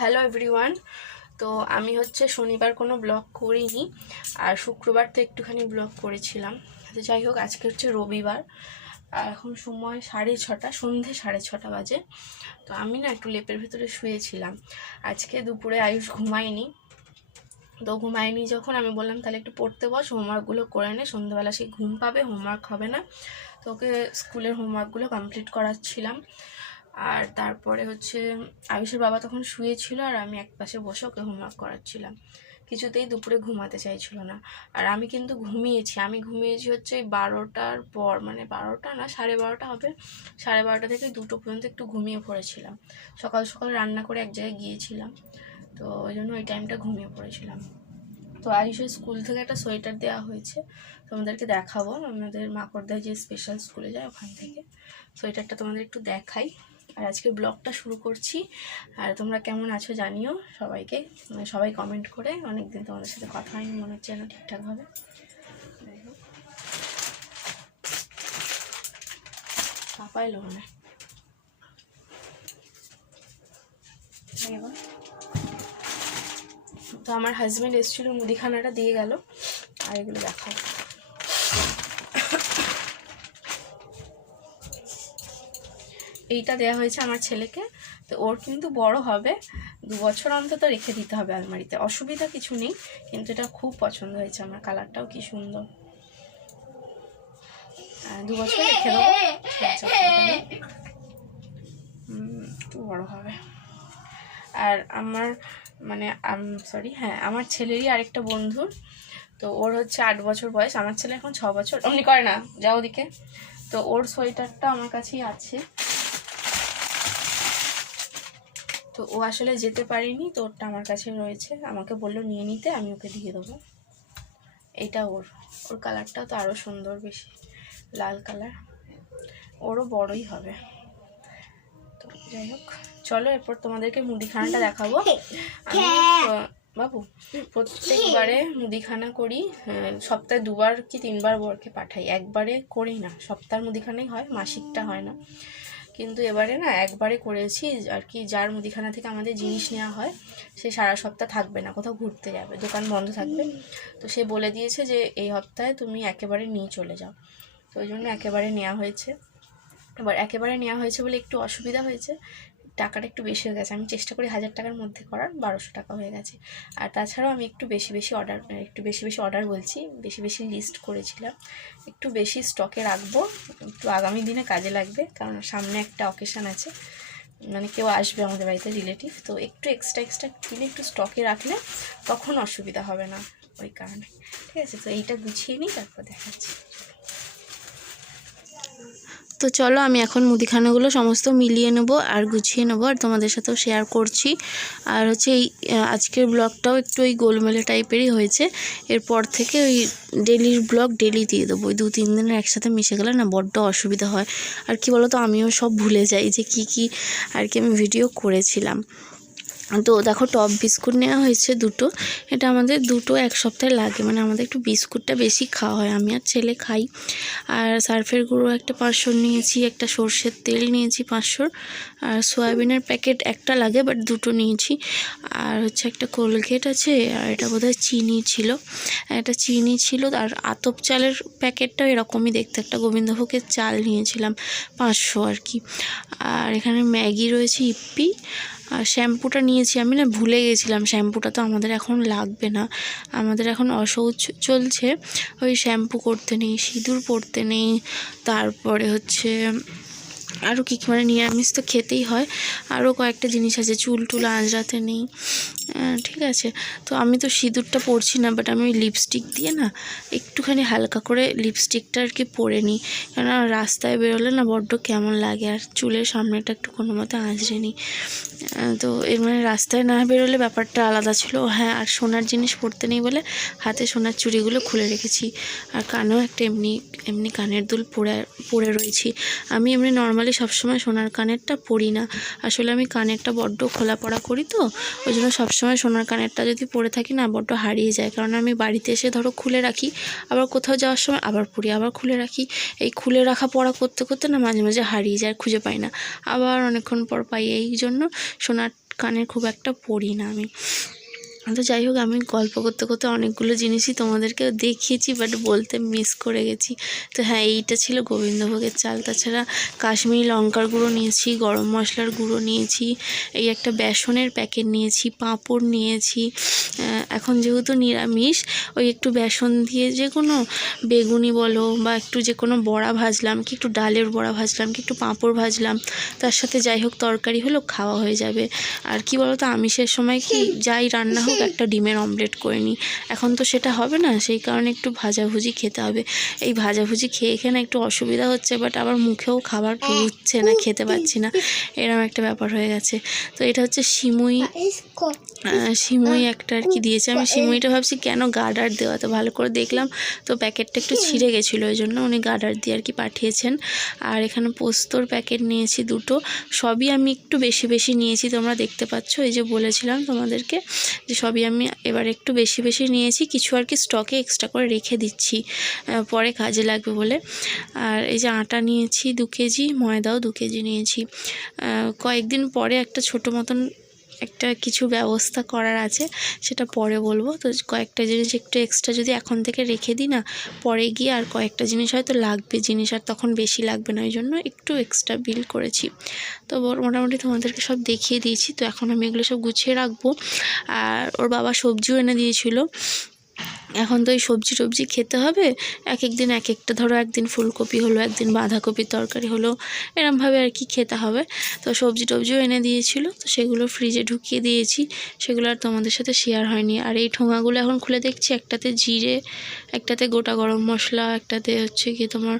Hello everyone. তো আমি শনিবার কোনো ব্লগ করিনি, আর শুক্রবার তো একটুখানি ব্লগ করেছিলাম। তো যাই হোক, আজকে রবিবার, আর এখন সময় 6:30, সন্ধে 6:30 বাজে। তো আমি না একটু লেপের ভেতরে শুয়েছিলাম। আজকে দুপুরে আয়ুষ ঘুমায়নি, তো ঘুমায়নি যখন আমি বললাম তাহলে একটু পড়তে বস, হোমওয়ার্কগুলো করে নে, সন্ধ্যাবেলা সে ঘুম পাবে, হোমওয়ার্ক হবে না। তো ওকে স্কুলের হোমওয়ার্কগুলো কমপ্লিট করাচ্ছিলাম। আর তারপরে আয়ুষের বাবা তখন শুয়েছিল, আর আমি একপাশে বসে ওকে হোমওয়ার্ক করাচ্ছিলাম। কিছুতেই দুপুরে ঘুমাতে চাইছিল না। আর আমি কিন্তু ঘুমিয়েছি ওই 12টার পর, মানে 12টা না, 12:30 হবে। 12:30 থেকে 2টো পর্যন্ত একটু ঘুমিয়ে পড়েছিলাম। সকাল সকাল রান্না করে এক জায়গায় গিয়েছিলাম, তো ওই জন্য ওই টাইমটা ঘুমিয়ে পড়েছিলাম। তো আয়ুষের স্কুল থেকে একটা সোয়েটার দেওয়া হয়েছে, তোমাদেরকে দেখাবো। আমাদের মাকড়দায় যে স্পেশাল স্কুলে যায় ওখান থেকে সোয়েটারটা তোমাদের একটু দেখাই। আর আজকে ব্লগটা শুরু করছি। আর তোমরা কেমন আছো জানিও সবাইকে, সবাই কমেন্ট করে। অনেকদিন তোমাদের সাথে কথা হয়নি, মনে হচ্ছে না ঠিকঠাকভাবে। যাই হোক, পাপা এলো মনে হয়। তো আমার হাজব্যান্ড এসেছিল, মুদিখানাটা দিয়ে গেল। আর এগুলো দেখাও। এইটা দেওয়া হয়েছে আমার ছেলেকে। তো ওর কিন্তু বড় হবে, 2 বছর অন্তত রেখে দিতে হবে আলমারিতে, অসুবিধা কিছু নেই। কিন্তু এটা খুব পছন্দ হয়েছে আমার, কালারটাও কি সুন্দর। 2 বছর রেখে দেবো, একটু বড় হবে। আর আমার আমার ছেলেরই আরেকটা বন্ধুর, তো ওর 8 বছর বয়স, আমার ছেলে এখন 6 বছর। অমনি করে না, যাও ওদিকে। তো ওর সোয়েটারটা আমার কাছেই আছে। তো ও আসলে যেতে পারিনি, তো ওরটা আমার কাছে রয়েছে। আমাকে বললো নিয়ে নিতে, আমি ওকে দিয়ে দেবো। এইটা ওর কালারটাও তো আরও সুন্দর, বেশি লাল কালার, ওরও বড়ই হবে। তো যাই হোক, চলো এরপর তোমাদেরকে মুদিখানাটা দেখাবো। আমি বাবু প্রত্যেকবারে মুদিখানা করি, সপ্তাহে 2বার কি 3বার বরকে পাঠাই, একবারে করি না। সপ্তাহের মুদিখানাই হয়, মাসিকটা হয় না। কিন্তু এবারে না একবারে করেছি আর কি। যার মুদিখানা থেকে আমাদের জিনিস নেওয়া হয় সে সারা সপ্তাহ থাকবে না, কোথাও ঘুরতে যাবে, দোকান বন্ধ থাকবে। তো সে বলে দিয়েছে যে এই সপ্তাহে তুমি একেবারে নিয়ে চলে যাও। তো ওই জন্য একেবারে নেওয়া হয়েছে। এবার একেবারে নেওয়া হয়েছে বলে একটু অসুবিধা হয়েছে, টাকাটা একটু বেশি হয়ে গেছে। আমি চেষ্টা করি 1000 টাকার মধ্যে করার, 1200 টাকা হয়ে গেছে। আর তাছাড়াও আমি একটু বেশি বেশি অর্ডার বলছি, বেশি বেশি লিস্ট করেছিলাম। একটু বেশি স্টকে রাখবো, একটু আগামী দিনে কাজে লাগবে, কারণ সামনে একটা অকেশান আছে, মানে কেউ আসবে আমাদের বাড়িতে, রিলেটিভ। তো একটু এক্সট্রা কিনে একটু স্টকে রাখলে তখন অসুবিধা হবে না, ওই কারণে। ঠিক আছে, তো এইটা গুছিয়ে নিই, তারপর দেখাচ্ছি। তো চলো, আমি এখন মুদিখানাগুলো সমস্ত মিলিয়ে নেবো আর গুছিয়ে নেবো, আর তোমাদের সাথেও শেয়ার করছি। আর এই আজকের ব্লগটাও একটু ওই গোলমেলে টাইপেরই হয়েছে। এরপর থেকে ওই ডেলির ব্লগ ডেলি দিয়ে দেবো। ওই 2-3 দিনের একসাথে মিশে গেলে না বড্ড অসুবিধা হয়। আর কি বলো তো, আমিও সব ভুলে যাই যে কি আর কি আমি ভিডিও করেছিলাম। তো দেখো, টপ বিস্কুট নেওয়া হয়েছে 2টো। এটা আমাদের 2টো এক সপ্তাহে লাগে, মানে আমাদের একটু বিস্কুটটা বেশি খাওয়া হয়, আমি আর ছেলে খাই। আর সার্ফের গুঁড়ো একটা 500 নিয়েছি, একটা সর্ষের তেল নিয়েছি 500, আর সয়াবিনের প্যাকেট একটা লাগে, বাট 2টো নিয়েছি। আর একটা কোলগেট আছে, আর এটা বোধহয় চিনি ছিল। আর আতপ চালের প্যাকেটটাও এরকমই দেখতে, একটা গোবিন্দভোগের চাল নিয়েছিলাম 500 আর কি। আর এখানে ম্যাগি রয়েছে, ইপ্পি। আর শ্যাম্পুটা নিয়েছি, আমি না ভুলে গেছিলাম, শ্যাম্পুটা তো আমাদের এখন লাগবে না, আমাদের এখন অশৌচ চলছে, ওই শ্যাম্পু করতে নেই, সিঁদুর পরতে নেই, তারপরে আরও কী মানে নিরামিষ তো খেতেই হয়, আরও কয়েকটা জিনিস আছে, চুল আঁচড়াতে নেই। ঠিক আছে, তো আমি তো সিঁদুরটা পরছি না, বাট আমি ওই লিপস্টিক দিয়ে না একটুখানি হালকা করে লিপস্টিকটা আর কি পরে নিই, কেননা রাস্তায় বেরোলে না বড্ড কেমন লাগে, আর চুলের সামনেটা একটু কোনো মতো আঁচড়ে নিই। তো এর মানে রাস্তায় না বেরোলে ব্যাপারটা আলাদা ছিল। হ্যাঁ, আর সোনার জিনিস পরতে নেই বলে হাতে সোনার চুড়িগুলো খুলে রেখেছি, আর কানেও একটা এমনি কানের দুল পরে রয়েছি। আমি এমনি নর্মালি সবসময় সোনার কানেরটা পরি না, আসলে আমি কানেরটা বড্ড খোলা পড়া করি, তো ওই জন্য সবসময় সোনার কানেরটা যদি পরে থাকি না বড্ড হারিয়ে যায়। কারণ আমি বাড়িতে এসে ধরো খুলে রাখি, আবার কোথাও যাওয়ার সময় আবার পরি, আবার খুলে রাখি, এই খুলে রাখা পড়া করতে করতে না মাঝে মাঝে হারিয়ে যায়, খুঁজে পাই না, আবার অনেকক্ষণ পর পাই। এই জন্য সোনার কানের খুব একটা পরি না আমি। তো যাই হোক, আমি গল্প করতে করতে অনেকগুলো জিনিসই তোমাদেরকে দেখিয়েছি, বাট বলতে মিস করে গেছি। তো হ্যাঁ, এইটা ছিল গোবিন্দভোগের চাল। তাছাড়া কাশ্মীরি লঙ্কার গুঁড়ো নিয়েছি, গরম মশলার গুঁড়ো নিয়েছি, এই একটা বেসনের প্যাকেট নিয়েছি, পাঁপড় নিয়েছি। এখন যেহেতু নিরামিষ, ওই একটু বেসন দিয়ে যে কোনো বেগুনি বলো বা একটু যে কোনো বড়া ভাজলাম, কি একটু ডালের বড়া ভাজলাম, কি একটু পাঁপড় ভাজলাম, তার সাথে যাই হোক তরকারি হলো, খাওয়া হয়ে যাবে। আর কি বলো তো, আমিষের সময় কি যাই রান্না হোক একটা ডিমের অমলেট করে নিই। এখন তো সেটা হবে না, সেই কারণে একটু ভাজাভুজি খেতে হবে। এই ভাজাভুজি খেয়ে খেয়ে না একটু অসুবিধা হচ্ছে, বাট আবার মুখেও খাবার রুচছে না, খেতে পাচ্ছি না, এরকম একটা ব্যাপার হয়ে গেছে। তো এটা হচ্ছে সিমুই একটা আর কি দিয়েছে। আমি সিমুইটা ভাবছি কেন গার্ডার দেওয়া, তো ভালো করে দেখলাম তো প্যাকেটটা একটু ছিঁড়ে গেছিলো, ওই জন্য উনি গার্ডার দিয়ে আর কি পাঠিয়েছেন। আর এখানে পোস্তর প্যাকেট নিয়েছি দুটো, সবই আমি একটু বেশি বেশি নিয়েছি, তোমরা দেখতে পাচ্ছ। এই যে বলেছিলাম তোমাদেরকে যে সবই আমি এবার একটু বেশি বেশি নিয়েছি, কিছু আর কি স্টকে এক্সট্রা করে রেখে দিচ্ছি পরে কাজে লাগবে বলে। আর এই যে আটা নিয়েছি 2 কেজি, ময়দাও 2 কেজি নিয়েছি। কয়েকদিন পরে একটা ছোটো মতন একটা কিছু ব্যবস্থা করার আছে, সেটা পরে বলবো। তো কয়েকটা জিনিস একটু এক্সট্রা যদি এখন থেকে রেখে দিই না, পরে গিয়ে আর কয়েকটা জিনিস হয়তো লাগবে, জিনিস আর তখন বেশি লাগবে না, ওই জন্য একটু এক্সট্রা বিল করেছি। তো মোটামুটি তোমাদেরকে সব দেখিয়ে দিয়েছি। তো এখন আমি এগুলো সব গুছিয়ে রাখবো। আর ওর বাবা সবজিও এনে দিয়েছিল। এখন তো এই সবজি টবজি খেতে হবে, এক এক দিন এক একটা, ধরো একদিন ফুলকপি হলো, একদিন বাঁধাকপির তরকারি হলো, এরমভাবে আর কি খেতে হবে। তো সবজি টবজিও এনে দিয়েছিল, তো সেগুলো ফ্রিজে ঢুকিয়ে দিয়েছি, সেগুলো আর তোমাদের সাথে শেয়ার হয়নি। আর এই ঠোঙাগুলো এখন খুলে দেখছি, একটাতে জিরে, একটাতে গোটা গরম মশলা, একটাতে হচ্ছে কি তোমার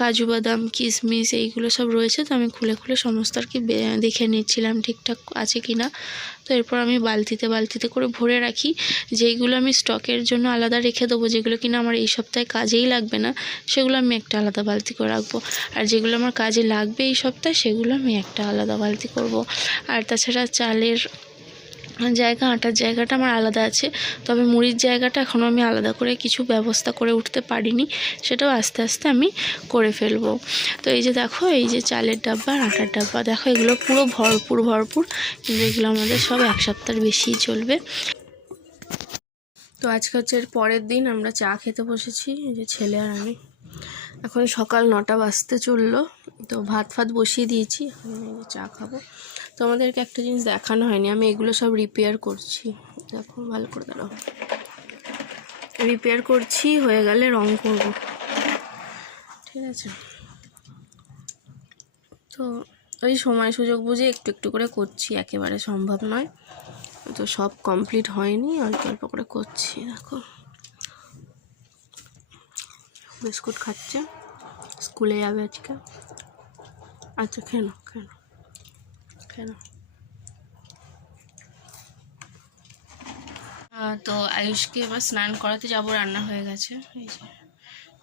কাজু বাদাম কিশমিশ এইগুলো সব রয়েছে। তো আমি খুলে খুলে সমস্ত আর কি দেখে নিচ্ছিলাম ঠিকঠাক আছে কি না। তো এরপর আমি বালতিতে করে ভরে রাখি, যেইগুলো আমি স্টকের জন্য আলাদা রেখে দেবো, যেগুলো কিনা আমার এই সপ্তাহে কাজেই লাগবে না, সেগুলো আমি একটা আলাদা বালতি করে রাখবো। আর যেগুলো আমার কাজে লাগবে এই সপ্তাহে, সেগুলো আমি একটা আলাদা বালতি করব। আর তাছাড়া চালের জায়গা, আটার জায়গাটা আমার আলাদা আছে, তবে মুড়ির জায়গাটা এখনও আমি আলাদা করে কিছু ব্যবস্থা করে উঠতে পারিনি, সেটাও আস্তে আস্তে আমি করে ফেলবো। তো এই যে দেখো, এই যে চালের ডাব্বা আর আটার ডাব্বা, দেখো এগুলো পুরো ভরপুর, কিন্তু এগুলো আমাদের সব 1 সপ্তাহের বেশিই চলবে। তো আজকে হচ্ছে এর পরের দিন, আমরা চা খেতে বসেছি, এই যে ছেলে আর আমি। এখন সকাল 9টা বাজতে চললো, তো ভাত বসিয়ে দিয়েছি, চা খাবো। তো আমাদেরকে একটা জিনিস দেখানো হয়নি, আমি এগুলো সব রিপেয়ার করছি, দেখো ভালো করে দাঁড়াও, রিপেয়ার করছি, হয়ে গেলে রং করব, ঠিক আছে। তো ওই সময় সুযোগ বুঝে একটু একটু করে করছি, একেবারে সম্ভব নয়, তো সব কমপ্লিট হয়নি, অল্প অল্প করে করছি। দেখো বিস্কুট খাচ্ছে, স্কুলে যাবে আজকে। আচ্ছা খেলো। তো আয়ুষকে এবার স্নান করাতে যাবো, রান্না হয়ে গেছে, এই যে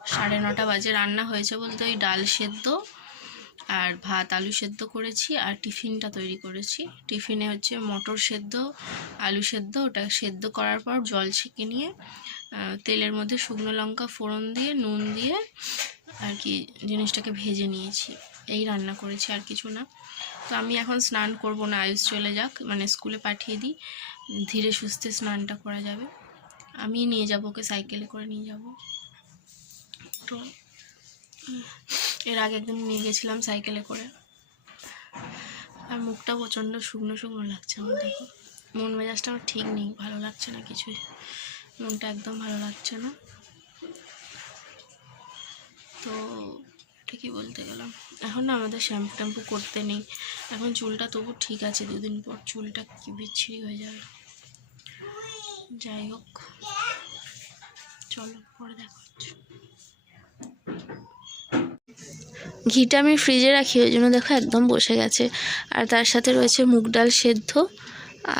9:30 বাজে। রান্না হয়েছে বলতে ওই ডাল সেদ্ধ আর ভাত আলু সেদ্ধ করেছি, আর টিফিনটা তৈরি করেছি। টিফিনে হচ্ছে মটর সেদ্ধ, আলু সেদ্ধ, ওটা সেদ্ধ করার পর জল ছেঁকে নিয়ে তেলের মধ্যে শুকনো লঙ্কা ফোড়ন দিয়ে নুন দিয়ে আর কি জিনিসটাকে ভেজে নিয়েছি, এই রান্না করেছি, আর কিছু না। তো আমি এখন স্নান করব না, আয়ুষ চলে যাক, মানে স্কুলে পাঠিয়ে দিই, ধীরে সুস্থে স্নানটা করা যাবে। আমি নিয়ে যাব ওকে, সাইকেলে করে নিয়ে যাব। তো এর আগে একদিন নিয়ে গেছিলাম সাইকেলে করে, আর মুখটা প্রচণ্ড শুকনো লাগছে আমার। দেখো মন মেজাজটা আমার ঠিক নেই, ভালো লাগছে না কিছুই, মনটা একদম ভালো লাগছে না। তো ঠিকই বলতে গেলাম, এখন না আমাদের শ্যাম্পু ট্যাম্পু করতে নেই, এখন চুলটা তবু ঠিক আছে, 2 দিন পর চুলটা কি বিচ্ছিরি হয়ে যাবে। যাই হোক, চলো পরে দেখা হচ্ছে। ঘিটা আমি ফ্রিজে রাখি, ওই জন্য দেখো একদম বসে গেছে। আর তার সাথে রয়েছে মুগ ডাল সেদ্ধ,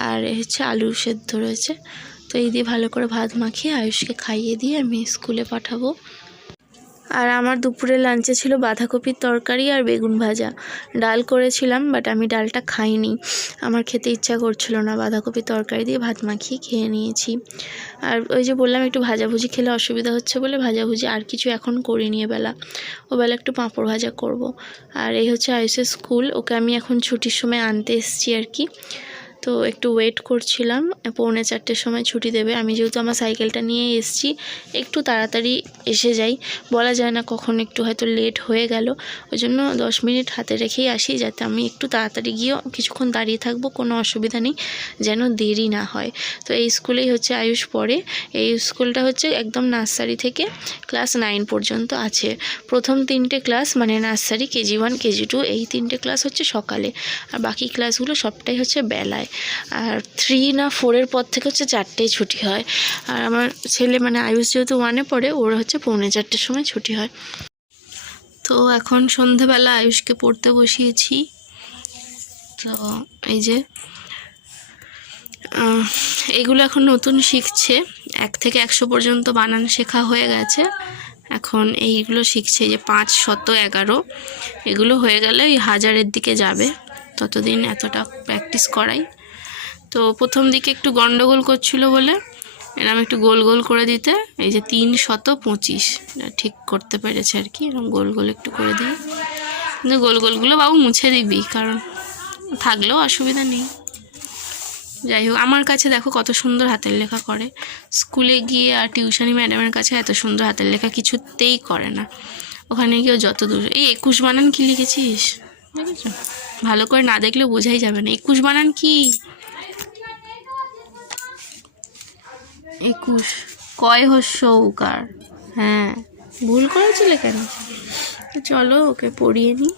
আর হচ্ছে আলু সেদ্ধ রয়েছে। তো এই দিয়ে ভালো করে ভাত মাখিয়ে আয়ুষকে খাইয়ে দিয়ে আমি স্কুলে পাঠাবো। আর আমার দুপুরে লাঞ্চে ছিল বাঁধাকপির তরকারি আর বেগুন ভাজা। ডাল করেছিলাম, বাট আমি ডালটা খাইনি, আমার খেতে ইচ্ছা করছিল না, বাঁধাকপির তরকারি দিয়ে ভাত মাখিয়ে খেয়ে নিয়েছি। আর ওই যে বললাম একটু ভাজাভুজি খেলে অসুবিধা হচ্ছে বলে ভাজাভুজি আর কিছু এখন করিনি এবেলা, ওবেলা একটু পাঁপড় ভাজা করব। আর এই হচ্ছে আয়ুষের স্কুল, ওকে আমি এখন ছুটির সময় আনতে এসেছি আর কি। তো একটু ওয়েট করছিলাম, 3:45-র সময় ছুটি দেবে। আমি যেহেতু আমার সাইকেলটা নিয়ে এসেছি, একটু তাড়াতাড়ি এসে যাই, বলা যায় না কখন একটু হয়তো লেট হয়ে গেল, ওই জন্য 10 মিনিট হাতে রেখেই আসি, যাতে আমি একটু তাড়াতাড়ি গিয়েও কিছুক্ষণ দাঁড়িয়ে থাকবো, কোনো অসুবিধা নেই, যেন দেরি না হয়। তো এই স্কুলেই হচ্ছে আয়ুষ পড়ে। এই স্কুলটা হচ্ছে একদম নার্সারি থেকে ক্লাস 9 পর্যন্ত আছে। প্রথম 3টে ক্লাস মানে নার্সারি, কেজি 1, কেজি 2, এই 3টে ক্লাস হচ্ছে সকালে, আর বাকি ক্লাসগুলো সবটাই হচ্ছে বেলায়। আর 3 না 4-এর পর থেকে হচ্ছে 4টেয় ছুটি হয়। আর আমার ছেলে মানে আয়ুষ যেহেতু 1-এ পড়ে, ওর হচ্ছে 3:45-র সময় ছুটি হয়। তো এখন সন্ধেবেলা আয়ুষকে পড়তে বসিয়েছি। তো এই যে এগুলো এখন নতুন শিখছে, 1 থেকে 100 পর্যন্ত বানান শেখা হয়ে গেছে, এখন এইগুলো শিখছে। যে 5, শত, 11 এগুলো হয়ে গেলে ওই 1000-এর দিকে যাবে, ততদিন এতটা প্র্যাকটিস করাই। তো প্রথম দিকে একটু গন্ডগোল করছিল বলে এরকম একটু গোল গোল করে দিতে, এই যে 325 ঠিক করতে পেরেছে আর কি, এরকম গোল গোল একটু করে দিয়ে। কিন্তু গোল গোলগুলো বাবু মুছে দিবি, কারণ থাকলেও অসুবিধা নেই। যাই হোক, আমার কাছে দেখো কত সুন্দর হাতের লেখা করে, স্কুলে গিয়ে আর টিউশনি ম্যাডামের কাছে এত সুন্দর হাতের লেখা কিছুতেই করে না। ওখানে গিয়েও যত দূর, এই 21 বানান কি লিখেছিস দেখেছো? ভালো করে না দেখলে বোঝাই যাবে না 21 বানান কি। 21 কয় হস্য উকার, হ্যাঁ ভুল করেছিলে কেন? চলো ওকে পড়িয়ে নিই।